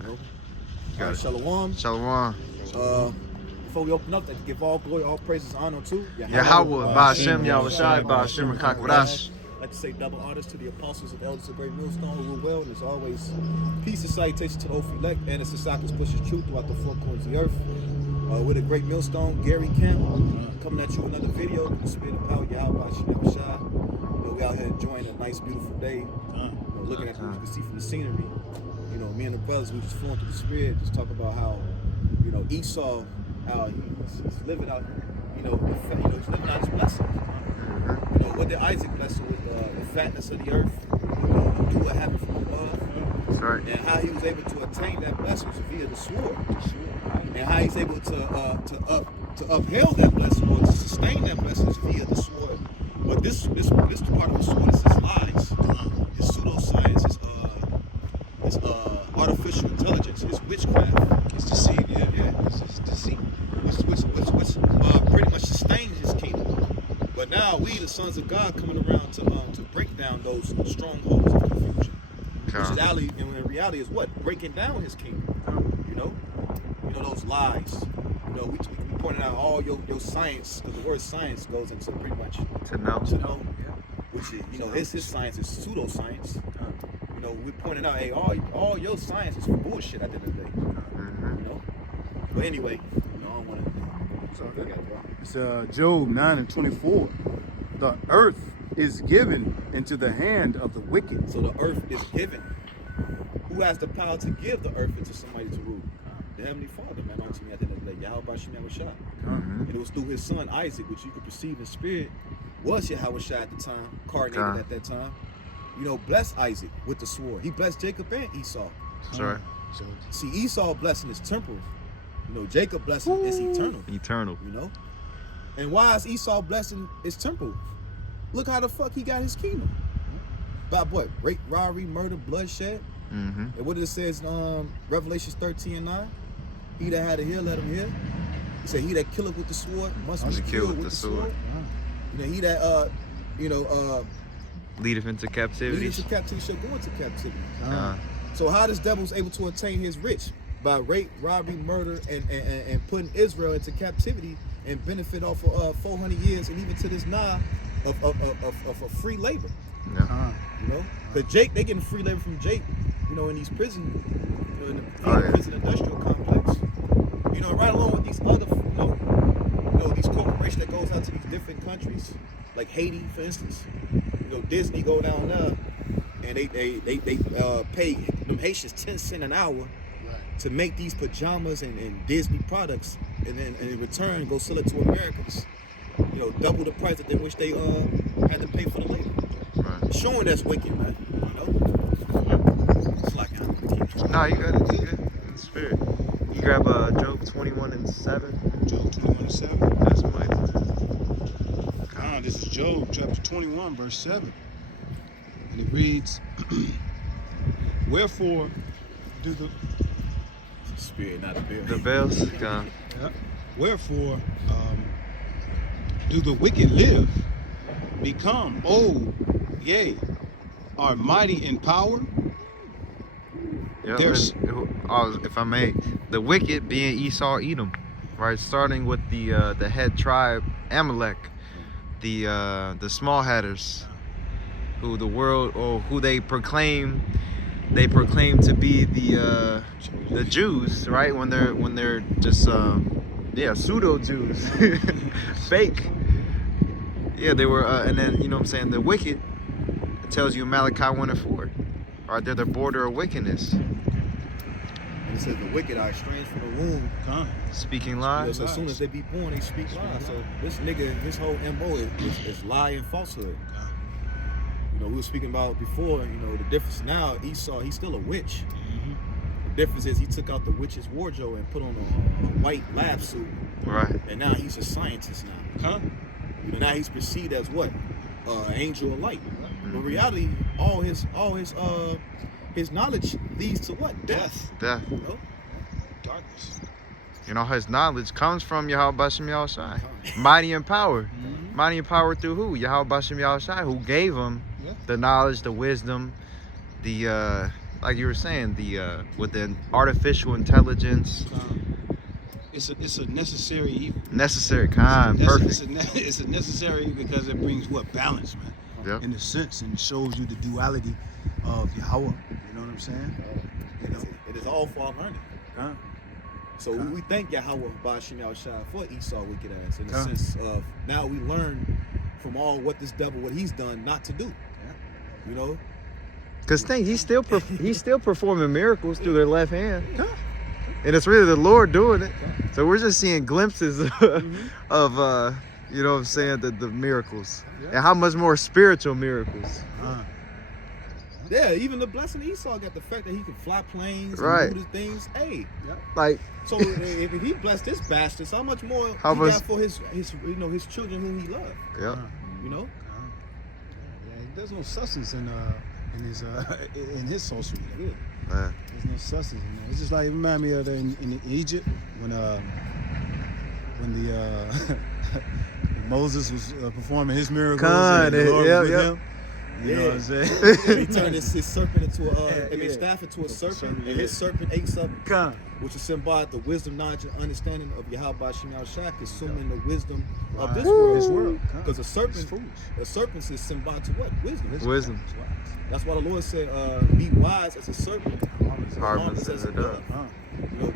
You know? Got it. Shalom. Shalom. Before we open up, to give all glory, all praises, honor to Yahweh, Ba'ashem, Yahushai, Ba'ashem, Rakakwadash. I'd like to say double honors to the apostles and elders of Great Millstone who rule well, and as always, peace and salutation to the Oath elect and the Sasakis pushes truth throughout the four corners of the earth. With a Great Millstone, Gary Camp, coming at you with another video. The spirit of power, Yahweh, Yahushai. We out here enjoying a nice, beautiful day. Looking at what you can see from the scenery. Me and the brothers, we just flowing through the spirit, just talk about how, Esau, how he's living out, he's living out his blessing. What did Isaac bless him with? The fatness of the earth, do what happened from above. That's right. And how he was able to attain that blessing was via the sword. And how he's able to upheld that blessing or to sustain that blessing is via the sword. But this part of the sword is his lies, his pseudoscience, his artificial intelligence, his witchcraft. It's deceit, yeah. It's deceit, which pretty much sustains his kingdom. But now we, the sons of God, coming around to break down those strongholds of confusion. Which in reality is what? Breaking down his kingdom. Those lies. We pointed out all your science, because the word science goes into pretty much To know. Which is, his science is pseudoscience. We're pointing out, hey, all your science is bullshit at the end of the day. But anyway, I don't want to. It's Job 9:24. The earth is given into the hand of the wicked. So the earth is given. Who has the power to give the earth into somebody to rule? The Heavenly Father, man, unto me at the end of the day. Yahweh Shem Yahushua. And it was through his son Isaac, which you could perceive in spirit, was Yahushua at the time, incarnated at that time. Blessed Isaac with the sword. He blessed Jacob and Esau. That's right. See, Esau blessing is temporal. Jacob blessing is eternal. Eternal. And why is Esau blessing is temporal? Look how the fuck he got his kingdom. By what? Rape, robbery, murder, bloodshed. And what it says in Revelations 13:9, he that had a ear, let him hear. He said, he that killeth with the sword must be killed with the sword. He that leadeth into captivity. Leadeth into captivity shall go into captivity. So how this devil's able to attain his rich? By rape, robbery, murder, and putting Israel into captivity and benefit off of 400 years and even to this now of a free labor. Because Jake, they getting free labor from Jake, in these prison, in the prison industrial complex. Right along with these other, these corporations that goes out to these different countries, like Haiti, for instance. Disney go down there and they pay them Haitians 10 cents an hour to make these pajamas and Disney products, and then in return go sell it to Americans. Double the price that they wish they had to pay for the labor. Showing that's wicked, man. It's like No, you got it. You good. In the spirit. You grab Job 21:7. Job 21:7. That's my. This is Job chapter 21, verse 7. And it reads, wherefore do the spirit, not a bear. The bells. Wherefore do the wicked live, become old, yea, are mighty in power? If I may, the wicked being Esau, Edom, right? Starting with the head tribe Amalek, the small hatters, who the world, or who they proclaim to be the Jews, right? When they're just pseudo Jews, fake. Yeah, they were, and then the wicked. It tells you Malachi 1:4. Right, they're the border of wickedness. And it says the wicked are estranged from the womb. Speaking lies. So as soon as they be born, they speak lies. So this nigga, his whole MO is lie and falsehood. We were speaking about before, the difference now, Esau, he's still a witch. The difference is he took out the witch's wardrobe and put on a white lab suit. Right. And now he's a scientist now. Now he's perceived as what? Angel of light. But in reality, all his knowledge leads to what? Death. Darkness. His knowledge comes from Yahweh Bashem Yahushai. Mighty in power. Mighty in power through who? Yahweh Bashem Yahushai, who gave him the knowledge, the wisdom, the like you were saying, the with the artificial intelligence, It's a necessary evil. necessary kind, perfect. It's a necessary because it brings what balance, man. Yep. In a sense, and shows you the duality of Yahweh. You know what I'm saying? It is all for our learning. Huh? So we thank Yahweh Bashim Yahushua for Esau wicked ass in the Huh. sense of now we learn from all what this devil, what he's done not to do. You know? Cause think he's still performing miracles through their left hand, and it's really the Lord doing it. So we're just seeing glimpses of you know what I'm saying, the miracles, and how much more spiritual miracles. Yeah, even the blessing Esau got the fact that he can fly planes Right. and do the things. Hey, Like so if he blessed this bastard, so how much more How he much- got for his you know his children whom he loved. yeah, You know? Yeah, there's no substance in his sorcery. Really. man. There's no substance in there. It's just like it reminds me of in Egypt when the Moses was performing his miracles and the Lord was with him. You know what I'm saying? He turned his serpent into Yeah. staff into a serpent, serpent, and yeah. his serpent ate something, Come. which is symbolic the wisdom, knowledge, and understanding of Yahweh Shem Yahushua, consuming the wisdom of this This world. world. Because a It's serpent, foolish. a serpent is symbolic to what? Wisdom. Wisdom. That's why the Lord said, "Be wise as a serpent, Harmless as a dove. You know,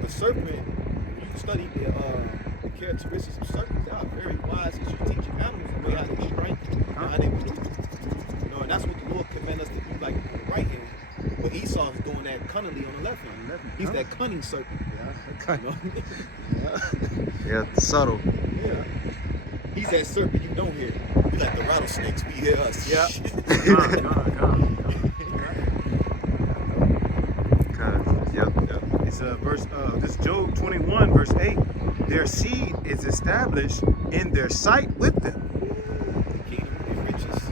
the serpent. When you study the characteristics of serpents, they are very wise and strategic animals. The way how they strike, and how they maneuver. You know, and that's what the Lord commanded us to do, like on the right hand. But Esau is doing that cunningly on the left hand. He's that cunning serpent. You know? Yeah, subtle. Yeah. He's that serpent you don't hear. We like the rattlesnakes. We hear us. Yeah. Yep. It's this Job 21 verse 8. Their seed is established in their sight with them. The kingdom it reaches.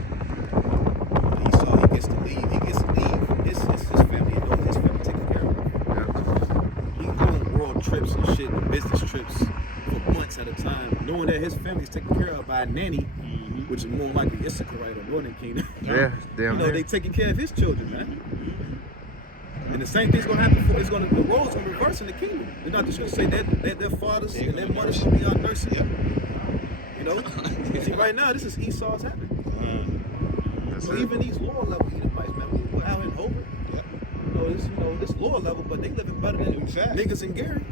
Esau, he gets to leave. He gets to leave his family and know his family taken care of. He can go on world trips and shit, and business trips for months at a time, knowing that his family's taken care of by a nanny, which is more likely Issachar or Northern Kingdom. Yeah, damn. You know, they taking care of his children, man. And the same thing's gonna happen for the roles gonna reverse in the kingdom. They're not just gonna say that their fathers and their mothers should be our nurses. You know? See, right now this is Esau's happening. That's So it. even these lower level Edomites, man, we're out in Over. This lower level, but they living better than niggas in Gary,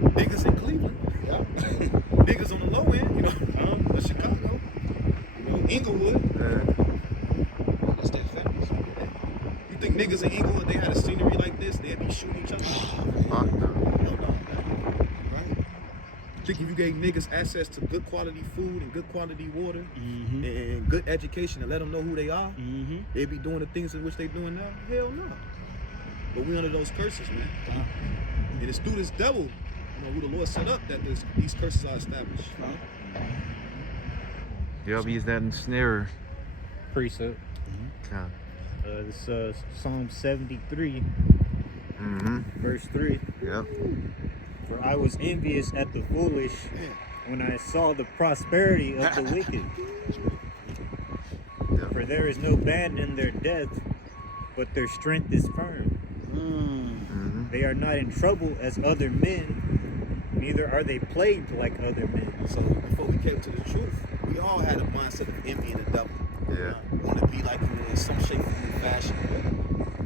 niggas in Cleveland, niggas on the low end, you know, in Chicago, you know, Inglewood. That's their families. You think niggas in Inglewood, they had a scenery like this, they'd be shooting each other? Fuck no. Hell no, man. Right? Think if you gave niggas access to good quality food and good quality water and good education and let them know who they are, they'd be doing the things in which they doing now? Hell no. But we under those curses, man. And it's through this devil, you know, who the Lord set up that these curses are established. Yep, he's that ensnarer. Precept. God. This Psalm 73, Mm-hmm. verse 3. Yep. For I was envious at the foolish when I saw the prosperity of the wicked. Yep. For there is no band in their death, but their strength is firm. Mm-hmm. They are not in trouble as other men, neither are they plagued like other men. So before we came to the truth, we all had a mindset of envy and the devil. Yeah. Want to be like him in some shape, form, and fashion.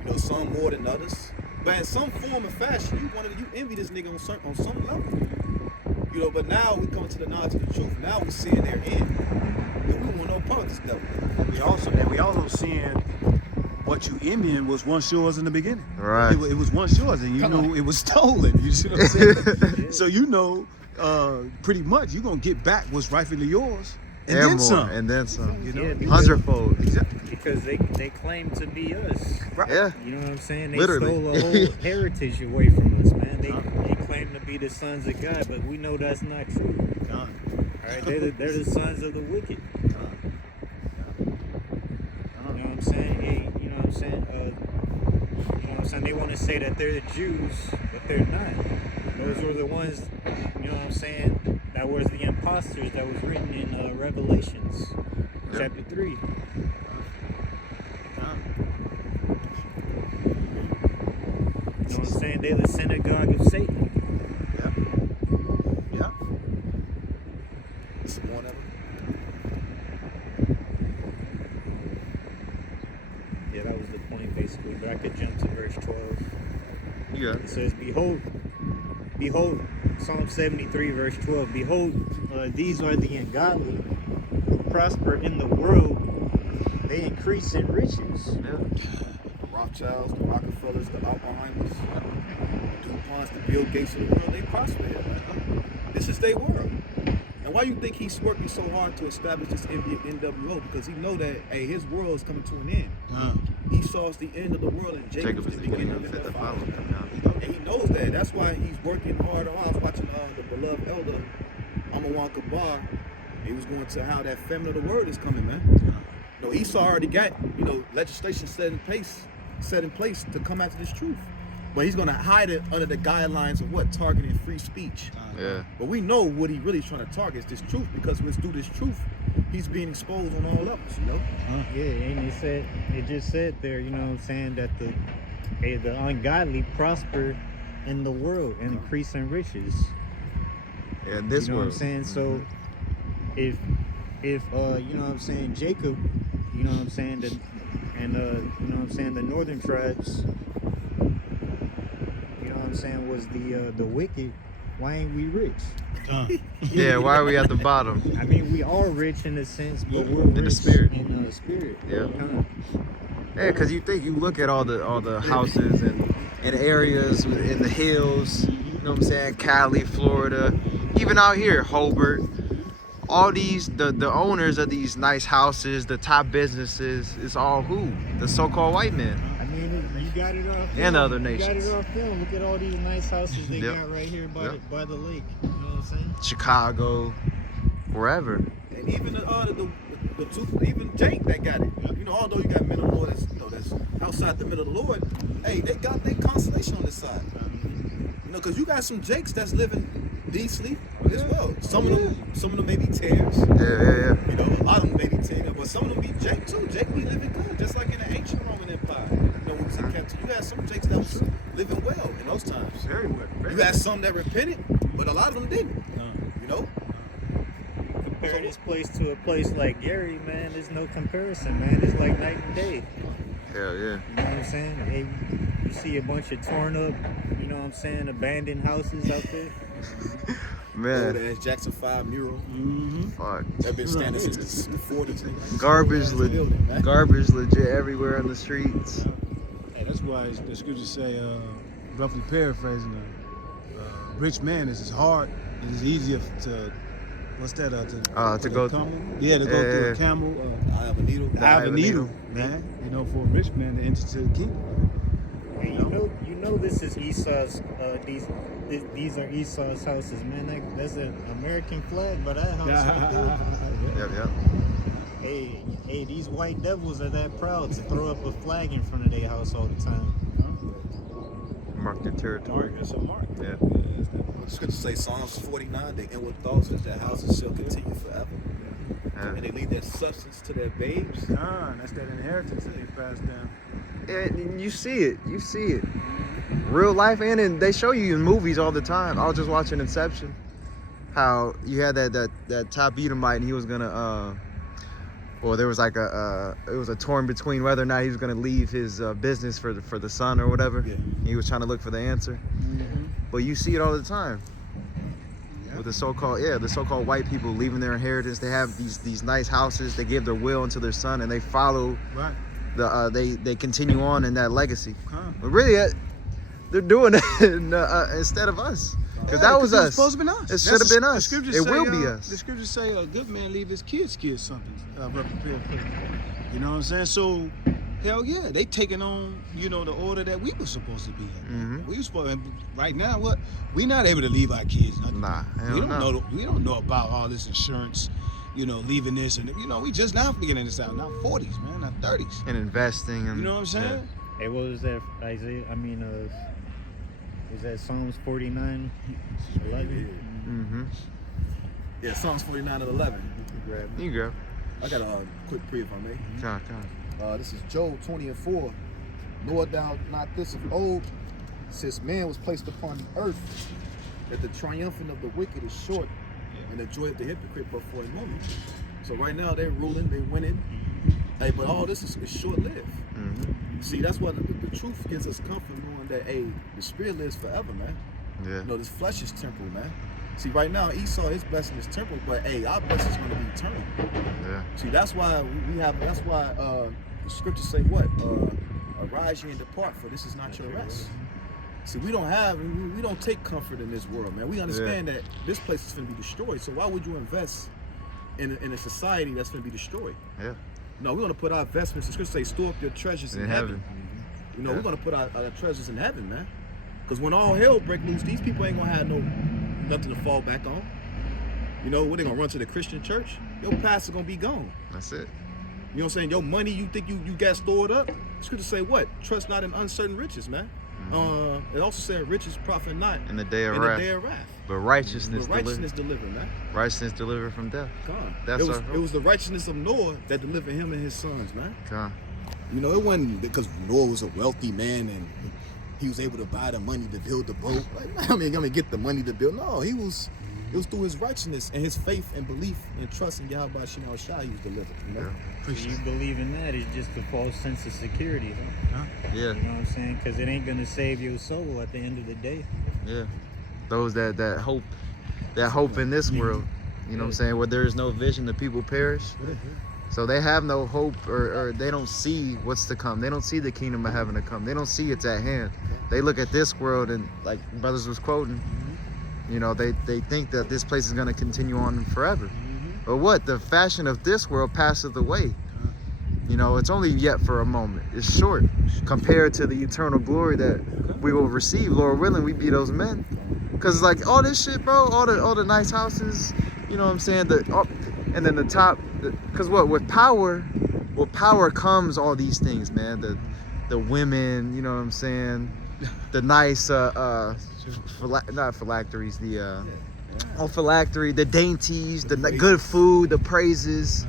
You know, some more than others. But in some form of fashion, you envy this nigga on some level. You know, but now we come to the knowledge of the truth. Now we see in their end. And we want no part of this devil. We also seeing what you envying was once yours in the beginning. Right. It was once yours, and you knew it was stolen. You see what I'm saying? So you know, pretty much you're gonna get back what's rightfully yours, and then more, some. and then some. You know, Yeah, Hundredfold. Because they claim to be us. Yeah. You know what I'm saying? They Literally. stole a whole heritage away from us, man. They claim to be the sons of God, but we know that's not true. All right, they're the sons of the wicked. You know what I'm saying? Hey, you know what I'm saying? You know what I'm saying? They want to say that they're the Jews, but they're not. Those were the ones, you know what I'm saying? That was the imposters that was written in Revelations, chapter 3. what I'm saying? They're the synagogue of Satan. Yeah. Some more of Yeah, that was the point basically. But I could jump to verse 12. Yeah. It says, Behold, Psalm 73, verse 12. Behold, these are the ungodly who prosper in the world. They increase in riches. Yeah. Rothschilds, the Rockefellers, the Oppenheimers, the DuPonts, the Bill Gates of the world, they prosper here, man. This is their world. And why you think he's working so hard to establish this NWO? Because he know that, hey, his world is coming to an end. Esau is the end of the world, and Jacob is the beginning of it. And he knows that. That's why he's working hard. I was watching the beloved elder, Amawan Kabar. He was going to how that famine of the word is coming, man. You know, Esau already got, legislation set in place to come after this truth. But he's going to hide it under the guidelines of what? Targeting free speech. Yeah. But we know what he really is trying to target is this truth, because when it's through this truth, he's being exposed on all levels, Yeah, and it just said there, you know what I'm saying, that the ungodly prosper in the world and increase in riches. Yeah, in this You know world. what I'm saying? So if you know what I'm saying, Jacob, you know what I'm saying, you know what I'm saying, the northern tribes, you know what I'm saying, was the wicked, why ain't we rich? Yeah, why are we at the bottom? I mean, we are rich in a sense, but we're In the rich spirit. in the spirit. Yeah. Yeah, because you look at all the houses and areas in the hills, you know what I'm saying, Cali, Florida, even out here, Hobart, all these, the owners of these nice houses, the top businesses, it's all who? The so-called white men. I mean, you got it off film. And other You nations. got it off film. Look at all these nice houses they Yep. got right here by Yep. the lake. You know what I'm saying? Chicago, wherever. And even the two, even Jake that got it. Although you got men of the Lord that's outside the middle of the Lord, hey, they got their consolation on this side. Because you got some Jakes that's living decently as well. Some of them may be tares. Yeah. A lot of them may be tares, but some of them be Jake too. Jake be living good, just like in the ancient Roman Empire. When we was in captivity, you had some Jakes that was living well in those times. Very well. You had some that repented, but a lot of them didn't. Compare this place to a place like Gary, man, there's no comparison, man. It's like night and day. Hell yeah. You know what I'm saying? Hey, you see a bunch of torn up, you know what I'm saying, abandoned houses out there. Man, Old ass Jackson 5 mural. fuck. That been standing since the 40s. Garbage, building, man. garbage legit everywhere on the streets. Hey, that's why the scriptures say, roughly paraphrasing, rich man is as hard, it is easier to, what's that? To go camel? through. Yeah, to go through Yeah. a camel. I have a needle. The eye of a needle, man. For a rich man to enter to the kingdom. Hey, you know this is Esau's, these are Esau's houses, man. That's an American flag by that house right there. Yep. Hey, these white devils are that proud to throw up a flag in front of their house all the time. Mark their territory. Mark, it's a mark. Yeah. The scripture say Psalms 49, the inward thoughts is that houses shall continue forever. And they leave their substance to their babes. That's that inheritance that they passed down. And you see it. Real life, and they show you in movies all the time. I was just watching Inception, how you had that top Edomite, and he was gonna there was like it was a torn between whether or not he was gonna leave his business for the son or whatever. Yeah. He was trying to look for the answer. But you see it all the time. With the so-called white people leaving their inheritance. They have these nice houses. They give their will unto their son, and they follow Right. they continue on in that legacy. But really, they're doing it instead of us, because that was us. It's supposed to be us. It should have been us. It will be us. The scriptures say a good man leave his kids something. You know what I'm saying? So, hell yeah, they taking on the order that we were supposed to be in. We were supposed. Right now, we not able to leave our kids nothing. Nah, we hell don't no. know. We don't know about all this insurance. Leaving this, and we just now figuring this out. Not 40s, man, not 30s. And investing, and You know what I'm saying? Hey, what was that? Isaiah? Was that Psalms 49, 11? Yeah, Psalms 49 and 11. You go. I got a quick pre if I may. Come on. This is Job 20 and 4. Knowest thou not this of old, since man was placed upon the earth, that the triumphant of the wicked is short, and the joy of the hypocrite but for a moment. So right now they're ruling, they're winning. Hey, but all this is short-lived. See, that's what the truth gives us comfort, knowing that the spirit lives forever, man. Yeah. You know, this flesh is temporal, man. See, right now Esau, his blessing is temporal, but our blessing is going to be eternal. Yeah. See, that's why the scriptures say what? Arise ye and depart, for this is not your rest. See, we don't take comfort in this world, man. We understand that this place is going to be destroyed. So why would you invest in a society that's going to be destroyed? Yeah. No, we're going to put our investments. The scripture say, store up your treasures in heaven. You know, we're going to put our treasures in heaven, man. Because when all hell break loose, these people ain't going to have nothing to fall back on. You know, what, they going to run to the Christian church? Your pastor going to be gone. That's it. You know what I'm saying? Your money, you think you got stored up? The scripture say what? Trust not in uncertain riches, man. It also said riches profit not In the day of in wrath. the day of wrath. But righteousness delivered, man. Righteousness delivered from death. Come. That's our it was the righteousness of Noah that delivered him and his sons, man. Come. You know, it wasn't because Noah was a wealthy man and he was able to buy the money to build the boat. Like, I mean, I'm gonna get the money to build. No, it was through his righteousness and his faith and belief and trust in Yahweh Shema Shai he was delivered. You know? So you believe in that is just a false sense of security, huh? Yeah. You know what I'm saying? Because it ain't gonna save your soul at the end of the day. Yeah. Those that hope in this world. You know what I'm saying? Where there is no vision, the people perish. So they have no hope, or they don't see what's to come. They don't see the kingdom of heaven to come. They don't see it's at hand. They look at this world and, like brothers was quoting, you know, they think that this place is going to continue on forever. But what? The fashion of this world passeth away. You know, it's only yet for a moment. It's short compared to the eternal glory that we will receive. Lord willing, we be those men. Because like all this shit, bro, all the nice houses, you know what I'm saying? And then the top, because with power comes all these things, man. The women, you know what I'm saying? The nice, not phylacteries, phylactery, the dainties, the good food, the praises.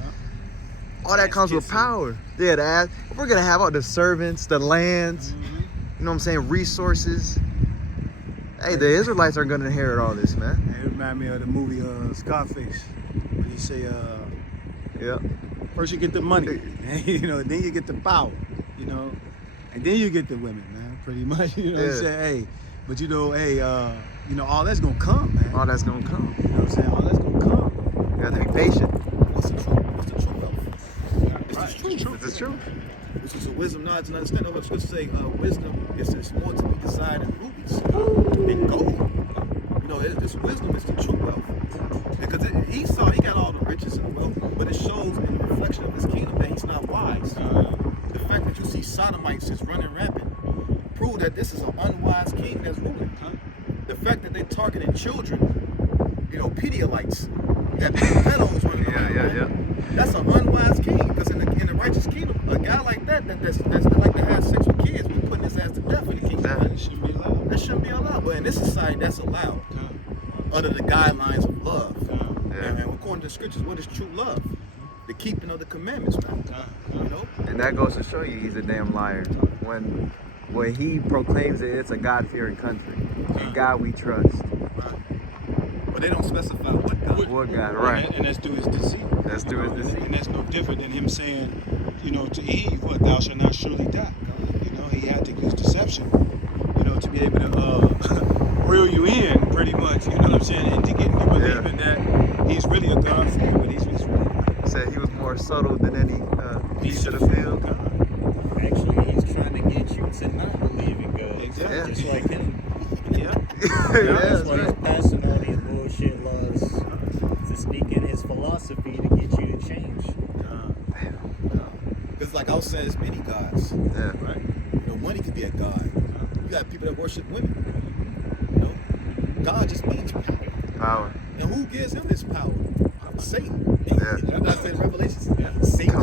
All that comes with power. Yeah, we're gonna have all the servants, the lands, you know what I'm saying? Resources. Hey, the Israelites are gonna inherit all this, man. It remind me of the movie Scarface. When he say, Yeah. first you get the money, you know, then you get the power, you know, and then you get the women, man, pretty much, you know what I'm saying? Hey, but you know, you know, all that's gonna come, man. All that's gonna come. You know what I'm saying? All that's gonna come. You have to be patient. What's the truth? What's the truth of it? It's the truth. It's the truth. Which is a wisdom, knowledge, and understanding. I was going to say wisdom is more to be desired than rubies and gold. You know, this wisdom is the true wealth. Because Esau, he got all the riches and wealth, but it shows in the reflection of his kingdom that he's not wise. The fact that you see Sodomites just running rampant prove that this is an unwise king that's ruling. The fact that they targeted children, you know, Pedialites, that pedos running around. That's an unwise king, because in the righteous kingdom, a guy like that's like to have sex with kids, we're putting his ass to death in the kingdom. That shouldn't be allowed. That shouldn't be allowed. But in this society, that's allowed under the guidelines of love. And according to the scriptures, what is true love? The keeping of the commandments, man. You know? And that goes to show you he's a damn liar. When he proclaims that it's a God-fearing country, in God we trust. But they don't specify what God. What God, right? And that's through his deceit. That's through his deceit. And that's no different than him saying, you know, to Eve, what, thou shalt not surely die. You know, he had to use deception, you know, to be able to reel you in, pretty much, you know what I'm saying, and to get you believing that he's really a God for you, but he's really Said he was more subtle than any piece of the field. Actually, he's trying to get you to not believe in God. Exactly. Just like him. Yeah, That's why he's passing all these bullshit laws to sneak in his philosophy to get you to change. Because like I was saying, there's many gods. Yeah. Right. You know, money could be a god. You got people that worship women. You know? God just means power. Power. And who gives him this power? Satan. Yeah. You know what I said in Revelations? Satan.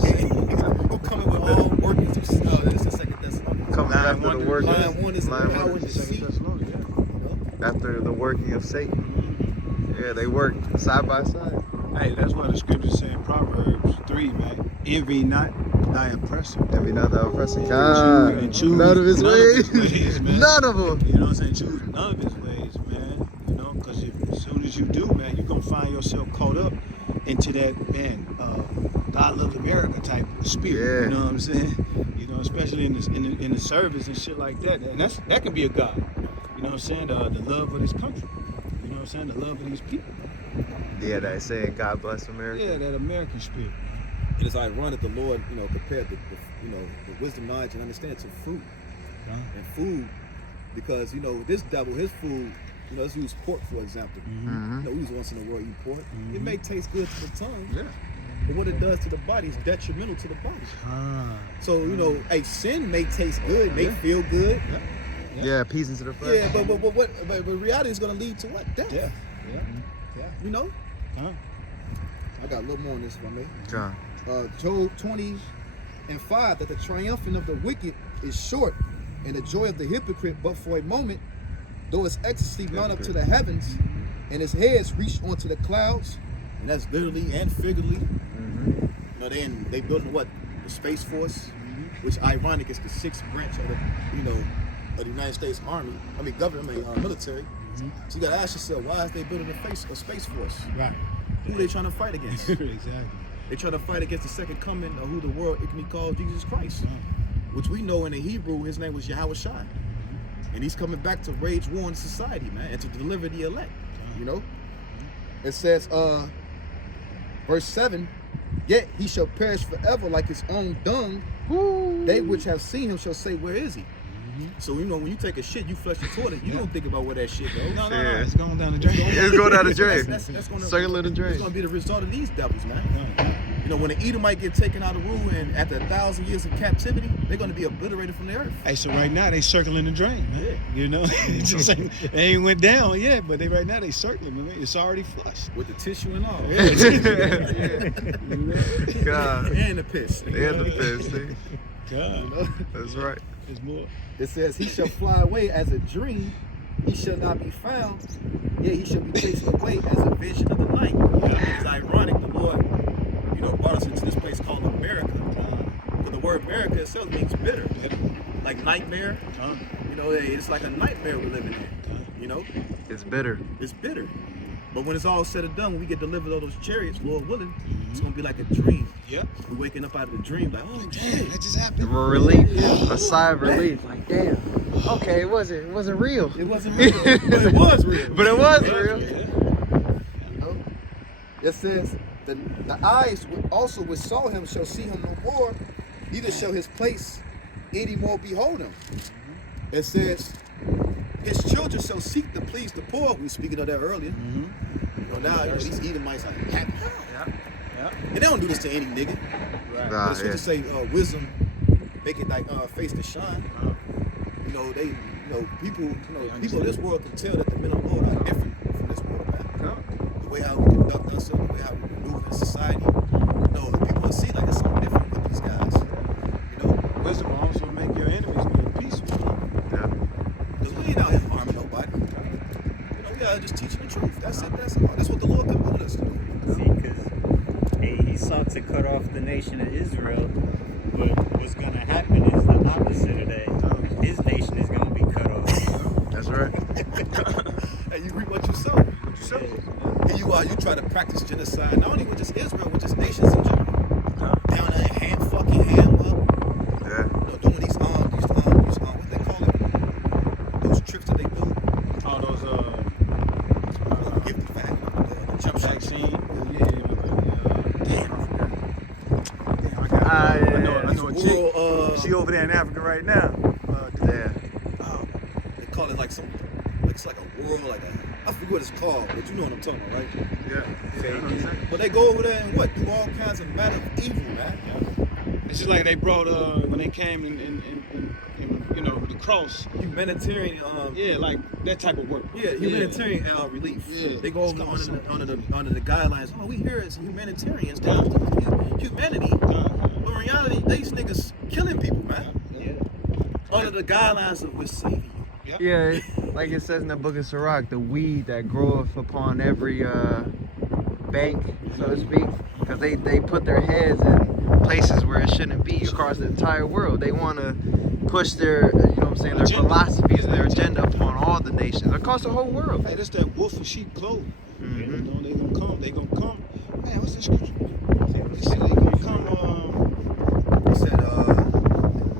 Who coming with all workings of this is Second Thessalonians. Coming after the work Line one is the line power one. and deceit. You know? After the working of Satan. Yeah, they work side by side. Hey, that's why the scripture say in Proverbs 3, man. Envy not thy oppressor. Every night the oppressor. God, And choose none of his ways. man. None of them. You know what I'm saying? Choose none of his ways, man. You know, because as soon as you do, man, you're going to find yourself caught up into that, man, God loves America type of spirit. Yeah. You know what I'm saying? You know, especially in the service and shit like that. And that can be a God. You know what I'm saying? The love of this country. You know what I'm saying? The love of these people. Yeah, that saying, God bless America. Yeah, that American spirit. It is ironic the Lord, compared the wisdom, knowledge, and understanding to fruit and food, because this devil, his food, let's use pork for example. Mm-hmm. We was once in the world eating pork. It may taste good to the tongue, Yeah. but what it does to the body is detrimental to the body. So a sin may taste good, may feel good, Yeah, peace into the flesh. yeah, but reality is going to lead to what? Death. Yeah. Huh? I got a little more on this, if I may. God. Job 20:5, that the triumphant of the wicked is short, and the joy of the hypocrite but for a moment, though his ecstasy mount up to the heavens, and his heads reach onto the clouds, and that's literally and figuratively. They building what? The Space Force, which ironic is the 6th branch of the of the United States Army. Military. So you gotta ask yourself, why is they building a Space Force? Right. Who are they trying to fight against? Exactly. They're trying to fight against the second coming of who the world it can be called Jesus Christ, which we know in the Hebrew his name was Yahweh Shai, and he's coming back to wage war in society, man, and to deliver the elect. It says, verse 7, yet he shall perish forever like his own dung. They which have seen him shall say, where is he? So when you take a shit, you flush the toilet. You don't think about where that shit goes. No, Yeah. it's going down the drain. It's going down the drain. That's gonna, Circle the drain. It's gonna be the result of these devils, man. When the Edomite get taken out of rule, and after 1,000 years of captivity, they're gonna be obliterated from the earth. Hey, so right now they circling the drain, man. Yeah. It just ain't, they ain't went down yet, but right now they circling, man. It's already flushed. With the tissue and all. God. And the piss. And the piss, see? God, That's right. there's more. It says, he shall fly away as a dream, he shall not be found, yet he shall be chased away as a vision of the night. It's ironic, the Lord, brought us into this place called America. But the word America itself means bitter. Like nightmare. It's like a nightmare we're living in. It's bitter. It's bitter. But when it's all said and done, when we get delivered all those chariots, Lord willing, it's gonna be like a dream. Yep. We're waking up out of the dream, like, oh Damn, shit. that just happened. A relief. A sigh of relief. Like, damn. Okay, it wasn't real. It wasn't real, but it was real. But it was real. It says, the eyes also which saw him shall see him no more, neither shall his place any more behold him. It says, his children shall seek to please the poor. We were speaking of that earlier. Now these Edomites are happy. And they don't do this to any nigga. But Nah, the scriptures say wisdom make it like face to shine. People of this world can tell that the men of the Lord are different from this world, man. The way how we conduct ourselves, the way how we maneuver in society. The people will see like there's something different with these guys. Wisdom will also make your enemies be peaceful. Because we ain't out here harming nobody. We out here just teaching the truth. That's it. That's all. That's what the Lord commanded us to do. See, because he sought to cut off the nation of Israel, but what's going to happen is the opposite of that. His nation is going to be cut off. That's right. Hey, you reap what you sow. Here you are. You try to practice genocide, not only with just Israel, with just nations in general. Down there, ham up. Yeah. Doing these what they call it? Those trips that they do. All those Gift the jump shot. vaccine. Damn, I forgot. I know a chick. Rural, She over there in Africa right now. Yeah. they call it like some, it's like a world, I forget what it's called, but you know what I'm talking about, right? Yeah. But they go over there and do all kinds of matter of evil, man. It's just like they brought when they came in the cross. Humanitarian, Yeah, like that type of work. humanitarian relief. Yeah. They go over under the guidelines. Oh, we here as humanitarians, humanity. But in reality, these niggas killing people, man. Under the guidelines of which saving you. Yeah, like it says in the book of Sirach, the weed that groweth upon every bank, so to speak, because they put their heads in places where it shouldn't be across the entire world. They want to push their, you know what I'm saying, their philosophies, their agenda upon all the nations, across the whole world. Hey, that's that wolf in sheep clothing. Mhm. You know, they gonna come. Man, what's this scripture? They said they gonna come. He said,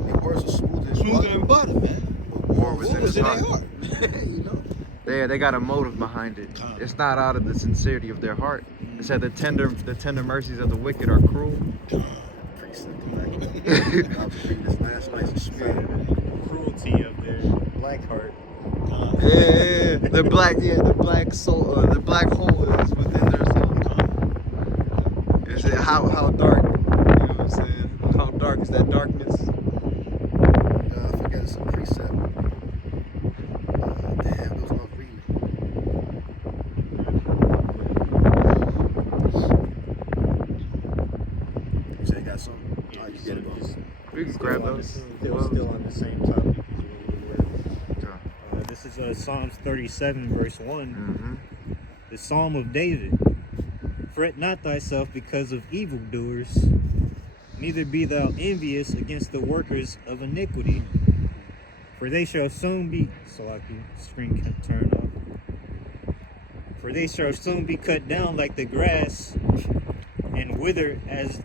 your words are smoother Smoother than butter, man. War was in What was his in their heart. heart? You know. They got a motive behind it. It's not out of the sincerity of their heart. It said the tender mercies of the wicked are cruel. Cruelty of their black heart. Yeah, the black soul, the black hole is within their soul. Is it how dark? You know what I'm saying? How dark is that darkness? I forget it's a precept. Damn, it was not reading. You say you got something? Yeah, Alright, you get it, bro. We can grab those. Still on the same topic as where we were. This is Psalms 37, verse 1. Mm-hmm. The Psalm of David. Fret not thyself because of evildoers, neither be thou envious against the workers of iniquity. For they shall soon be, screen can turn off. For they shall soon be cut down like the grass, and wither as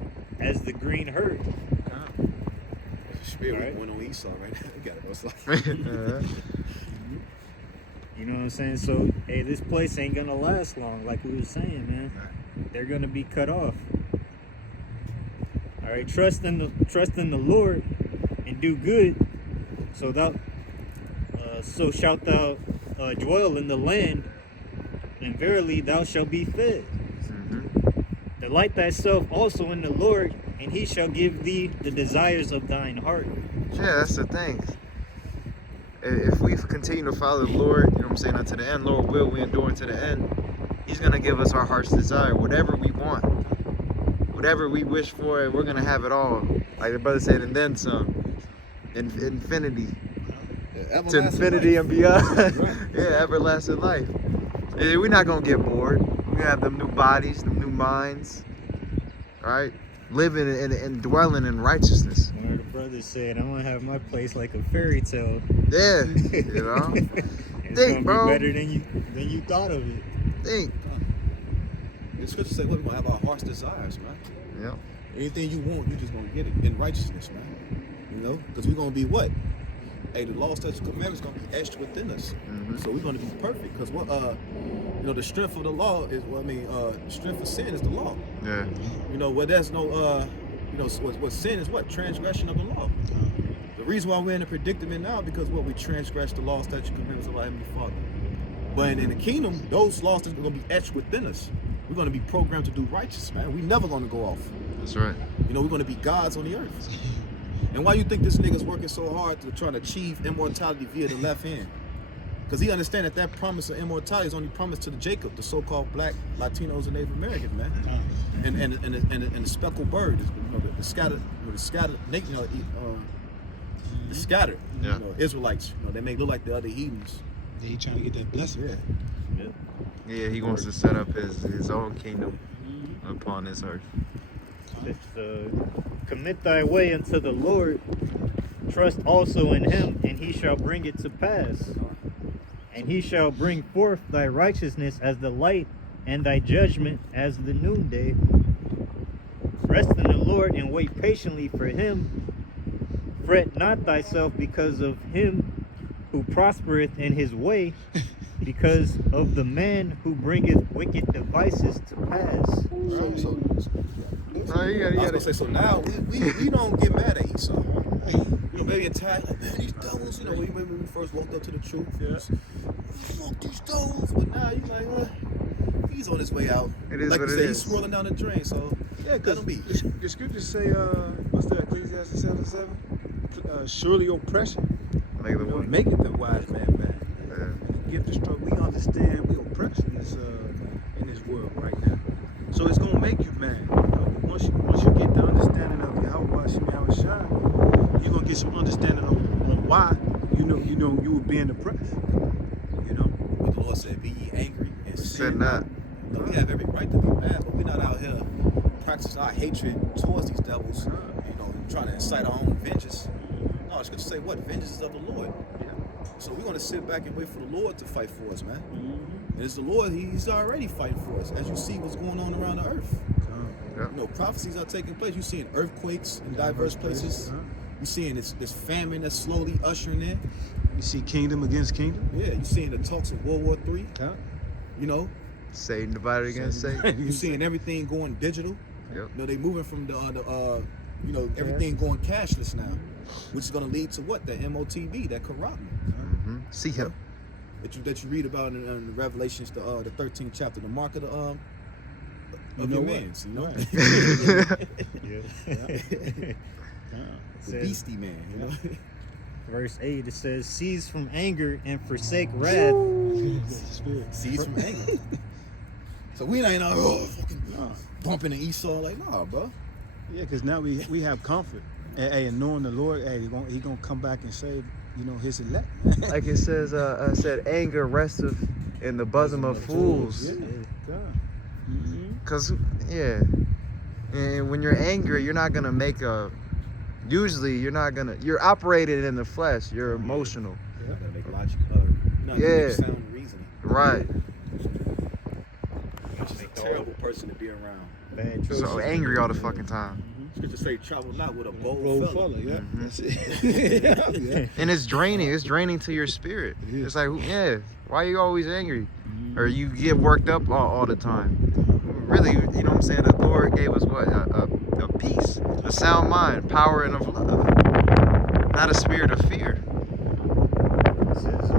the green herb. Spirit Alright. went on Esau right now. You got it, bro. It's like- You know what I'm saying? So, hey, this place ain't gonna last long, like we were saying, man. They're gonna be cut off. All right, trust in the Lord and do good, so shalt thou dwell in the land, and verily thou shalt be fed. Mm-hmm. Delight thyself also in the Lord, and he shall give thee the desires of thine heart. Yeah, that's the thing. If we continue to follow the Lord, you know what I'm saying, unto the end, Lord will we endure to the end. He's gonna give us our heart's desire, whatever we want, whatever we wish for, we're gonna have it all. Like the brother said, and then some. Infinity. To infinity and beyond. Yeah, everlasting life. Yeah, we're not gonna get bored. We have them new bodies, them new minds, right? Living and dwelling in righteousness. One of the brothers said, I'm gonna have my place like a fairy tale. Yeah, you know. It's Think, gonna bro. be better than you thought of it. Think. The scripture say, we're gonna have our heart's desires, man. Yep. Anything you want, you just gonna get it in righteousness, man. You know, because we're gonna be what? Hey, the law, statutes, commandments gonna be etched within us. Mhm. So we're gonna be perfect. Because what, you know, the strength of the law is, the strength of sin is the law. Yeah. You know, where there's no, you know, what sin is what? Transgression of the law. The reason why we're in a predicament now because we transgress the law, statutes, commandments of our Heavenly Father. But in the kingdom, those laws are gonna be etched within us. We're gonna be programmed to do righteous, man. We're never gonna go off. That's right. You know, we're gonna be gods on the earth. And why you think this nigga's working so hard to try to achieve immortality via the left hand? Because he understands that promise of immortality is only promised to the Jacob, the so-called black Latinos and Native Americans, man. And the speckled bird, you know, the scattered, the scattered, Yeah. you know, Israelites. You know, they may look like the other heathens. They trying to get that blessing. Yeah. Yeah, he wants to set up his own kingdom upon this earth. Commit thy way unto the Lord, trust also in him, and he shall bring it to pass. And he shall bring forth thy righteousness as the light, and thy judgment as the noonday. Rest in the Lord and wait patiently for him. Fret not thyself because of him who prospereth in his way, because of the man who bringeth wicked devices to pass. So No, you I was gotta gonna say, so now we don't get mad at Esau. You know, maybe in time, like, man, these devils, you know, when we first walked up to the truth, fuck these devils. But now you like, he's on his way out. It is like what you it said, is. he's swirling down the drain, so Yeah, let because him be. the scriptures say, what's that, Ecclesiastes 7:7? Surely oppression make the one. make it the wise man bad. Yeah. And the gift of struggle, we understand we oppressed in this world right now. So it's gonna make you mad. You know? Once you get the understanding of Yahweh Shai, you're gonna get some understanding on why you were being oppressed. You know? But the Lord said, be ye angry and Said sin not. You know, we have every right to be mad, but we're not out here practicing our hatred towards these devils. You know, trying to incite our own vengeance. No, it's going to say what? Vengeance is of the Lord. So we're going to sit back and wait for the Lord to fight for us, man. And it's the Lord, he's already fighting for us. As you see what's going on around the earth. Yep. You know, prophecies are taking place. You're seeing earthquakes in diverse places. You're seeing this famine that's slowly ushering in. You see kingdom against kingdom. Yeah, you're seeing the talks of World War III. You know, Satan divided against Satan. you're seeing everything going digital. Yep. You know, they moving from you know, everything going cashless now, which is going to lead to what? That MOTV, that corruption. See him. That you read about in Revelations, the 13th chapter, the mark of the of You know your what? mans, you know, the beastie man, you know. Verse 8, it says, cease from anger and forsake wrath. Cease from anger. So we ain't out fucking bumping the Esau like, nah, bro. Yeah, because now we have comfort. And knowing the Lord, he gonna come back and save, you know, his elect. Like it says, said, anger resteth in the bosom of fools. Cause and when you're angry, you're not gonna make a. Usually, you're operated in the flesh. You're emotional. You're not gonna make logic, sound reasoning. Right. It's just a terrible person to be around. Bad choices. So angry all the fucking time. Scripture say, travel not with a bold fella. Yeah, that's it. And it's draining. It's draining to your spirit. It's like, why are you always angry? Or you get worked up all the time. Really, you know what I'm saying? The Lord gave us what? A peace, a sound mind, power, and of love. Not a spirit of fear. It says,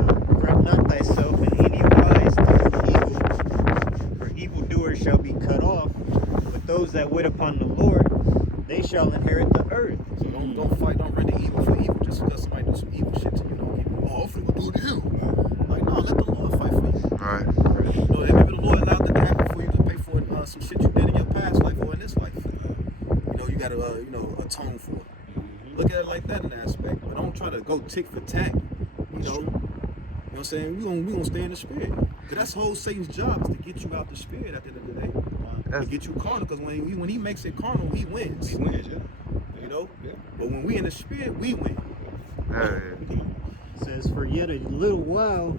fret not thyself in any wise to do evil, for evildoers shall be cut off, but those that wait upon the Lord, they shall inherit the earth. So don't fight, don't render evil for evil just because somebody do some evil shit to you. Don't give you, I'm finna do to you. Like, no, let the Lord fight for you. All right. You know, maybe the Lord allowed that to happen for you to pay for some shit you did in your past life or in this life. You know, you gotta, atone for it. Look at it like that in that aspect. But don't try to go tick for tack. You know what I'm saying? We gonna stay in the spirit. Cause that's the whole Satan's job is to get you out the spirit at the end of the day. To get you carnal. Cause when he makes it carnal, he wins. He wins, yeah. You know? Yeah. But when we in the spirit, we win. It says, for yet a little while,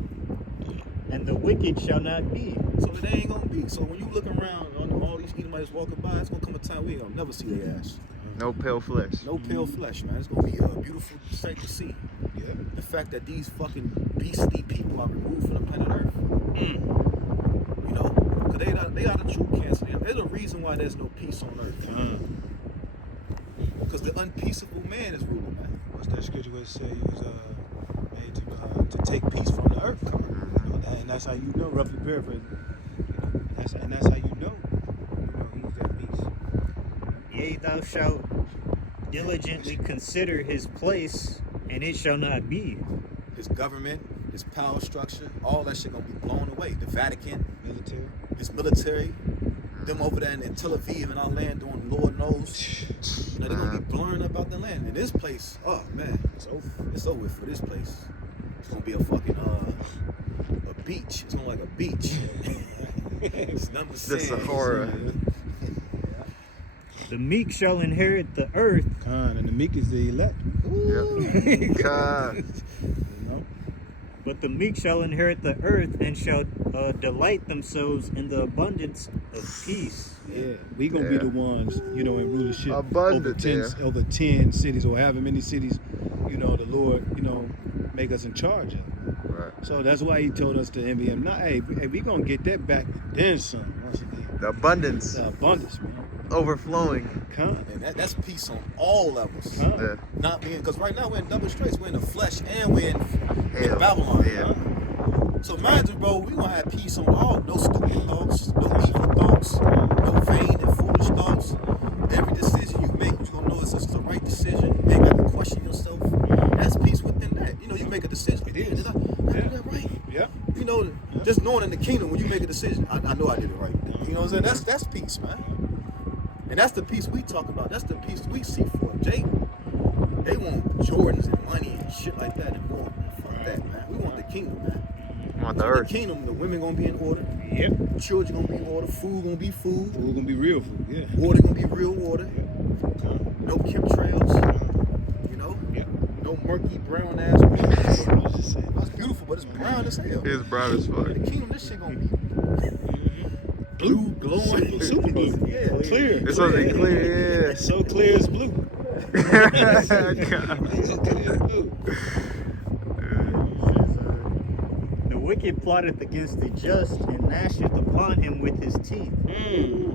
and the wicked shall not be. So it ain't gonna be. So when you look around on all these Edomites walking by, it's gonna come a time we ain't gonna never see their ass. No pale flesh. No pale flesh, man. It's gonna be a beautiful sight to see. Yeah. The fact that these fucking beastly people are removed from the planet Earth. You know, because they are the true cancer. They're the reason why there's no peace on Earth. Because the unpeaceable man is ruling, man. What's that scripture where it say he was made to take peace from the earth? You know, and that's how you know, roughly paraphrasing. You know, that's how you know he's that peace. Yea, thou shalt diligently consider his place, and it shall not be. His government, his power structure, all that shit gonna be blown away. The Vatican, his military, them over there in Tel Aviv and our land doing Lord knows. You know, they're gonna be blurring up out the land. And this place, oh man, it's over. It's over for this place. It's gonna be a fucking a beach. It's gonna be like a beach. It's number six. That's a horror. The meek shall inherit the earth. And the meek is the elect. Yep. God. But the meek shall inherit the earth and shall delight themselves in the abundance of peace. Yeah, we gonna be the ones, you know, in rulership Abundant, over 10 cities or however many cities, you know, the Lord, you know, make us in charge of. Right. So that's why he told us to NBM, nah, hey, we gonna get that back and then some. Once again. The abundance. The abundance, man. Overflowing. And that's peace on all levels. Yeah. Not being, because right now we're in double straits. We're in the flesh and we're in Babylon. Yeah. So mind you, bro, we gonna have peace on all. No stupid thoughts, no evil thoughts, no vain and foolish thoughts. Every decision you make, you're gonna know it's the right decision. You ain't got to question yourself. That's peace within that. You know, you make a decision. Did I do that right? Yeah. You know, just knowing in the kingdom when you make a decision, I know I did it right. You know what I'm saying? That's peace, man. And that's the peace we talk about. That's the peace we see for. Jake, they want Jordans and money and shit like that and more. Fuck that, man. We want the kingdom, man. about the In the earth. kingdom, the women gonna be in order, Yep. children gonna be in order, food gonna be food, Food gonna be real food. Yeah. water gonna be real water, no chemtrails, you know, no murky brown ass water. That's beautiful, but it's brown as hell. It's brown as fuck. In the kingdom, this shit gonna be blue, glowing, Super blue. Yeah, Clear. It's supposed to be clear, So clear as blue. yeah. The wicked plotteth against the just and gnasheth upon him with his teeth.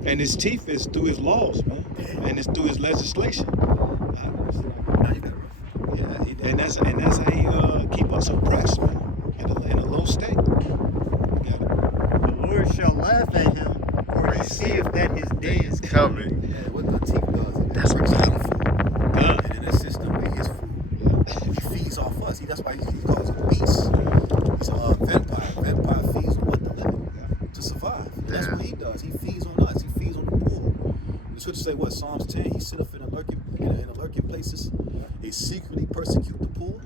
And his teeth is through his laws, man, and it's through his legislation. Yeah, and that's how he keep us oppressed, man, in a low state. The Lord shall laugh at him, for he seeth that his day is coming. Yeah, what the teeth does, it That's breaks down food, God. and in that system, it is food. He feeds off us. That's why he calls it beasts. He's a vampire. Vampire feeds on what the living to survive. And that's Yeah. what he does. He feeds on us. He feeds on the poor. The scripture say what? Psalms 10. He sitteth in the lurking places. He secretly persecute the poor.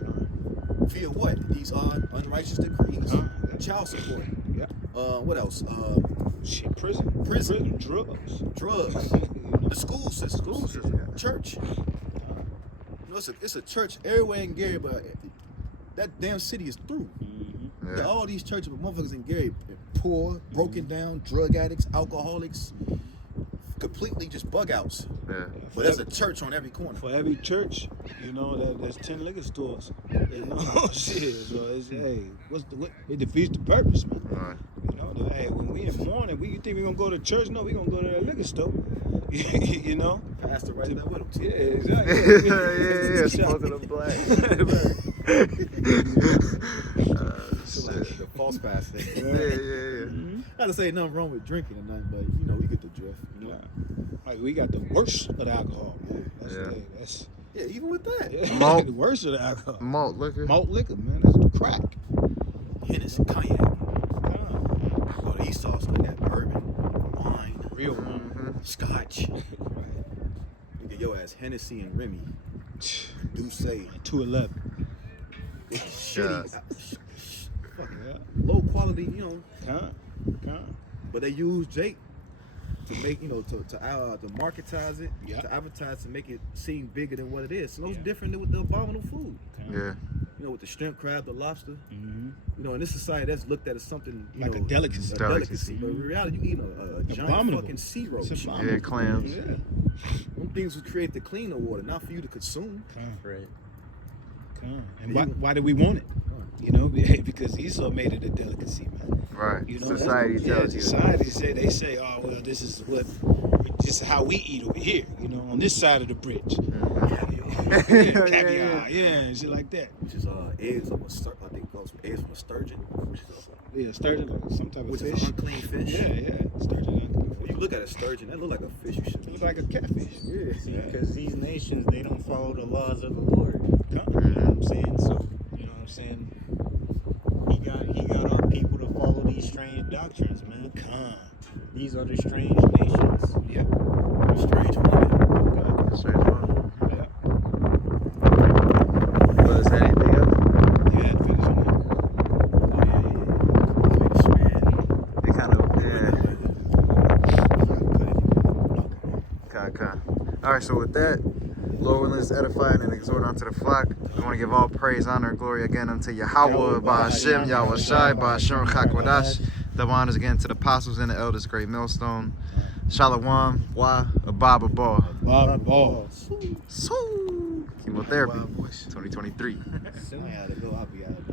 Via what? These unrighteous decrees. Child support. Yeah. What else? Shit, prison, drugs. Drugs. The school system. Church. You know, it's a church everywhere in Gary, but that damn city is through. Yeah. All these churches, but motherfuckers in Gary, poor, broken down, drug addicts, alcoholics, completely just bug outs. Yeah. But there's a church on every corner. For every church, you know, there's 10 liquor stores. You know, shit. So it's, hey, it defeats the purpose, man. Right. You know, hey, when we in mourning, you think we gonna go to church? No, we gonna go to that liquor store. You know? Pastor right there with him too. Yeah, exactly. yeah, smoking a black. The false pastor. Yeah. Not to say nothing wrong with drinking or nothing, but you know, we get the drift. Yeah. Like we got the worst of the alcohol, man. Yeah. That's Yeah, even with that. Malt. the worst of the alcohol. Malt liquor. Malt liquor, man. That's the crack. Hennessy, cognac. Yeah. Go to Esau's, look at bourbon, wine, Real one. scotch. You get your ass Hennessy and Remy. Douce. 211. Shitty. Yeah. Low quality, you know. Con. But they use Jake to make, you know, to marketize it, Yeah. to advertise, to make it seem bigger than what it is. So it's Yeah. different than with the abominable food. Yeah. You know, with the shrimp, crab, the lobster. Mm-hmm. You know, in this society, that's looked at as something, you Like know, a delicacy. a Delicacy. But in reality, you eat a giant Abominable. fucking sea roach. It's Them abominable. Yeah, clams. Yeah. things was created to clean the water, not for you to consume. Right. And why do we want it? You know, because Esau made it a delicacy, man. Right. You know, Society tells you. Society they say, oh well, this is how we eat over here. You know, on this side of the bridge. Caviar, yeah, and shit like that. Which is eggs of a I think it goes from eggs from a sturgeon, which is Yeah, sturgeon, or some type of which fish. is an unclean fish. Yeah, sturgeon. When you look at a sturgeon, that look like a fish you should It eat. looks like a catfish. Yeah. Because these nations, they don't follow the laws of the Lord. Huh? You know what I'm saying? So, you know what I'm saying? He got our people to follow these strange doctrines, man. These are the strange nations. Yeah. Strange woman. Strange one. Yeah. Was anything else? Yeah, finish on They kind of, yeah. All right, so with that, Lord willing is edifying and exhort unto the flock. We want to give all praise, honor, and glory again unto Yahweh, Ba'ashem, Yahweh Shai, Ba'ashem, Chakwadash. Double honors again to the apostles and the elders, great millstone. Shalom, Wa, Ababa Ball. Bob Balls. Chemotherapy, 2023. I had to go. I'll be out.